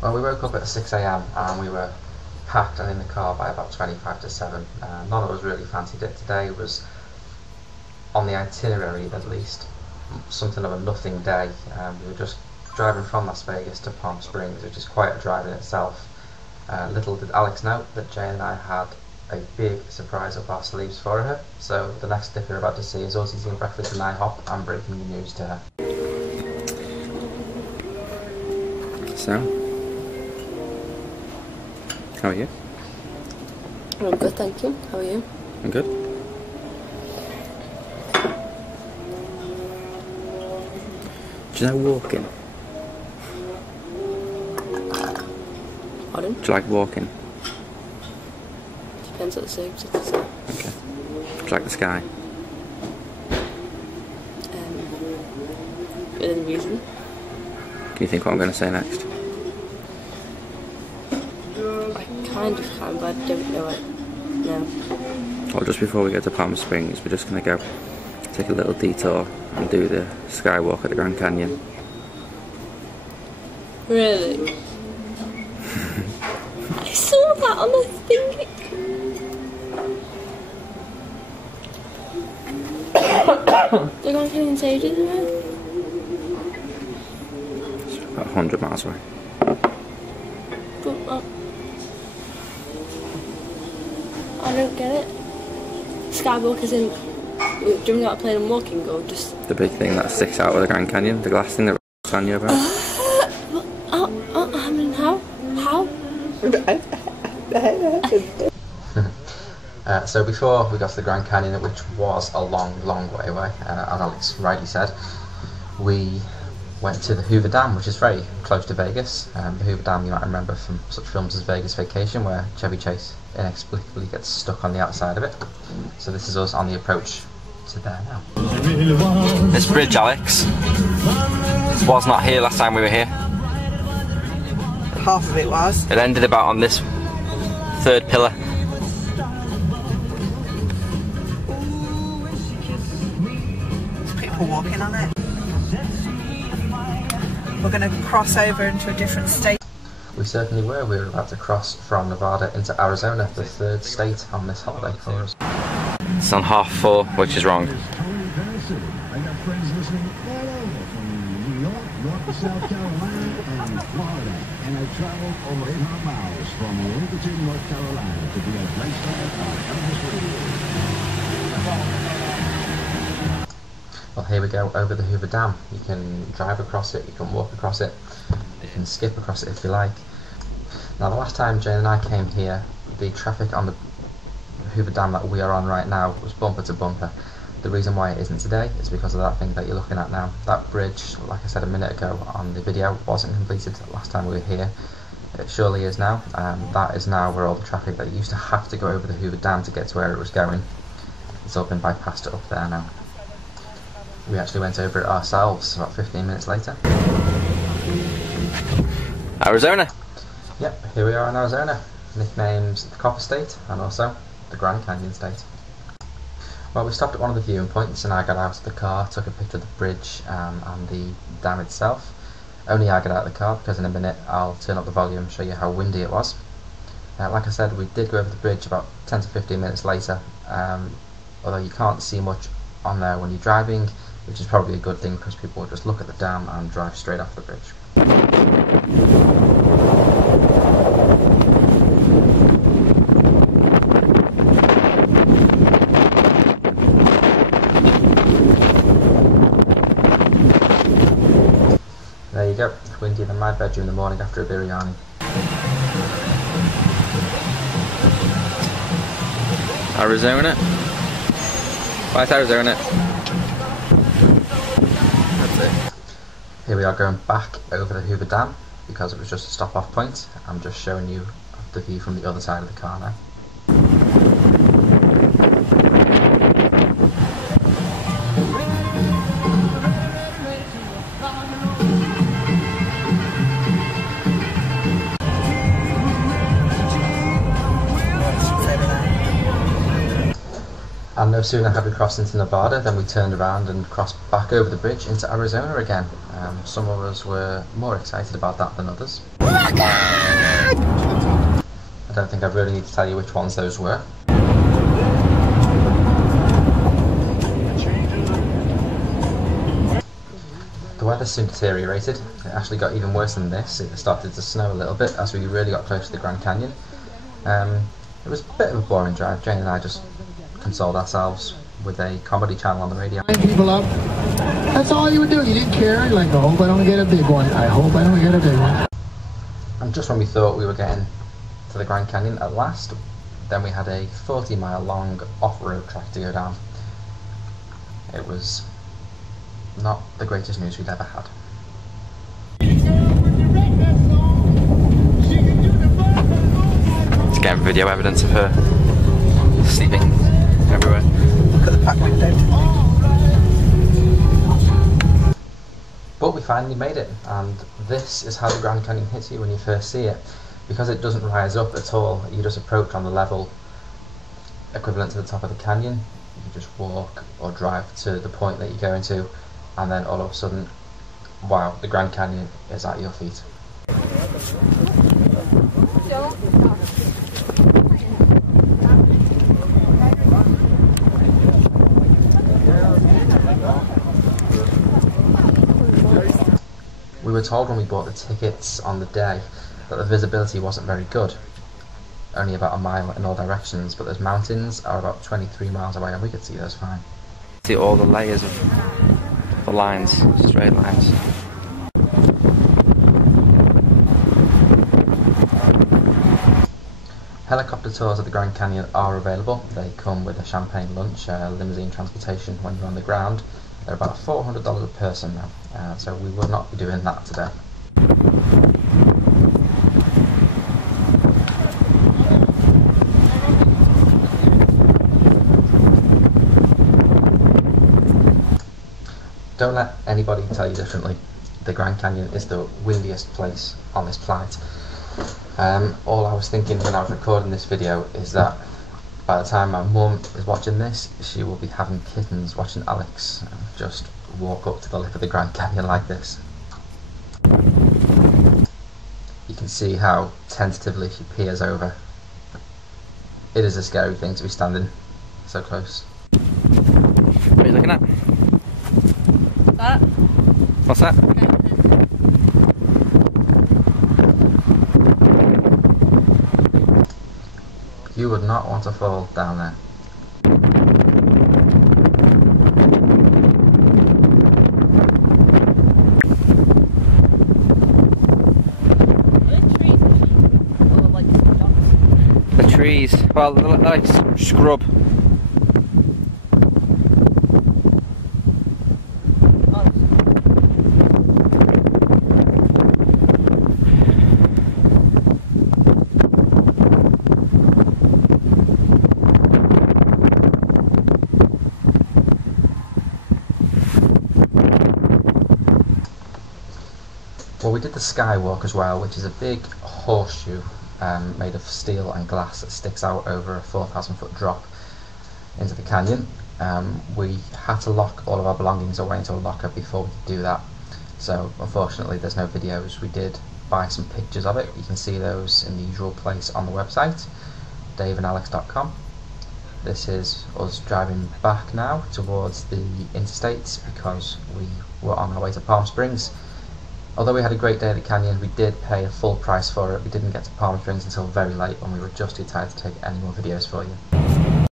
Well, we woke up at 6 a.m. and we were packed and in the car by about 25 to 7. None of us really fancied it. Today was, on the itinerary at least, something of a nothing day. We were just driving from Las Vegas to Palm Springs, which is quite a drive in itself. Little did Alex know that Jane and I had a big surprise up our sleeves for her, so the next dip you're about to see is us eating breakfast in IHOP and breaking the news to her. So, how are you? I'm good, thank you. How are you? I'm good. Do you know walking? Pardon? Do you like walking? Depends what the circumstances are. Okay. Do you like the sky? Within reason. Can you think what I'm going to say next? I kind of can, but I don't know it. No. Well, just before we get to Palm Springs, we're just going to go take a little detour and do the skywalk at the Grand Canyon. Really? I saw that on the thing. The Grand Canyon's ages away. It's about 100 miles away. But, I don't get it. Skywalk is in jumping out a plane and walking, or just The big thing that sticks out of the Grand Canyon, the glass thing that we're telling you about. I mean, how? So before we got to the Grand Canyon, which was a long way away, as Alex rightly said, we went to the Hoover Dam, which is very close to Vegas. The Hoover Dam you might remember from such films as Vegas Vacation, where Chevy Chase inexplicably gets stuck on the outside of it. So this is us on the approach to there now. This bridge, Alex, was not here last time we were here. Half of it was. It ended about on this third pillar. There's people walking on it. We're going to cross over into a different state. We certainly were. We were about to cross from Nevada into Arizona, the third state on this holiday for us. It's on 4:30, which is wrong. I got friends listening all over from New York, North to South Carolina, and Florida. And I traveled over 800 miles from Lincoln, North Carolina to be a great star on Elvis Radio. Well, here we go over the Hoover Dam. You can drive across it, you can walk across it, you can skip across it if you like. Now, the last time Jane and I came here, the traffic on the Hoover Dam that we are on right now was bumper to bumper. The reason why it isn't today is because of that thing that you're looking at now. That bridge, like I said a minute ago on the video, wasn't completed last time we were here. It surely is now. That is now where all the traffic that used to have to go over the Hoover Dam to get to where it was going, it's all been bypassed up there now. We actually went over it ourselves about 15 minutes later. Arizona. Yep, here we are in Arizona. Nicknames the Copper State and also the Grand Canyon State. Well, we stopped at one of the viewing points and I got out of the car, took a picture of the bridge and the dam itself. Only I got out of the car because in a minute I'll turn up the volume and show you how windy it was. Like I said, we did go over the bridge about 10 to 15 minutes later, although you can't see much on there when you're driving, which is probably a good thing because people will just look at the dam and drive straight off the bridge. There you go, it's windier than my bedroom in the morning after a biryani. Arizona. Where's Arizona? Here we are going back over the Hoover Dam because it was just a stop off point. I'm just showing you the view from the other side of the car now. And no sooner had we crossed into Nevada than we turned around and crossed back over the bridge into Arizona again. Some of us were more excited about that than others. I don't think I really need to tell you which ones those were. The weather soon deteriorated. It actually got even worse than this. It started to snow a little bit as we really got close to the Grand Canyon. It was a bit of a boring drive. Jane and I just consoled ourselves with a comedy channel on the radio. People up. That's all you would do. You didn't care. You're like, I hope I don't get a big one. I hope I don't get a big one. And just when we thought we were getting to the Grand Canyon at last, then we had a 40-mile long off-road track to go down. It was not the greatest news we'd ever had. It's getting video evidence of her sleeping everywhere. Look at the back window. But we finally made it, and this is how the Grand Canyon hits you when you first see it. Because it doesn't rise up at all, you just approach on the level equivalent to the top of the canyon. You just walk or drive to the point that you're going to, and then all of a sudden, wow, the Grand Canyon is at your feet. We were told when we bought the tickets on the day that the visibility wasn't very good, only about a mile in all directions, but those mountains are about 23 miles away and we could see those fine. See all the layers of the lines, straight lines. Helicopter tours of the Grand Canyon are available. They come with a champagne lunch, limousine transportation when you're on the ground. They're about $400 a person now, so we will not be doing that today. Don't let anybody tell you differently. The Grand Canyon is the windiest place on this planet. All I was thinking when I was recording this video is that by the time my mum is watching this, she will be having kittens watching Alex just walk up to the lip of the Grand Canyon like this. You can see how tentatively she peers over. It is a scary thing to be standing so close. What are you looking at? That. What's that? You would not want to fall down there. The trees. Well, they're like scrub. Well, we did the skywalk as well, which is a big horseshoe made of steel and glass that sticks out over a 4,000-foot drop into the canyon. We had to lock all of our belongings away into a locker before we could do that, so unfortunately there's no videos. We did buy some pictures of it. You can see those in the usual place on the website, daveandalex.com. This is us driving back now towards the interstates because we were on our way to Palm Springs. Although we had a great day at the canyon, we did pay a full price for it. We didn't get to Palm Springs until very late when we were just too tired to take any more videos for you.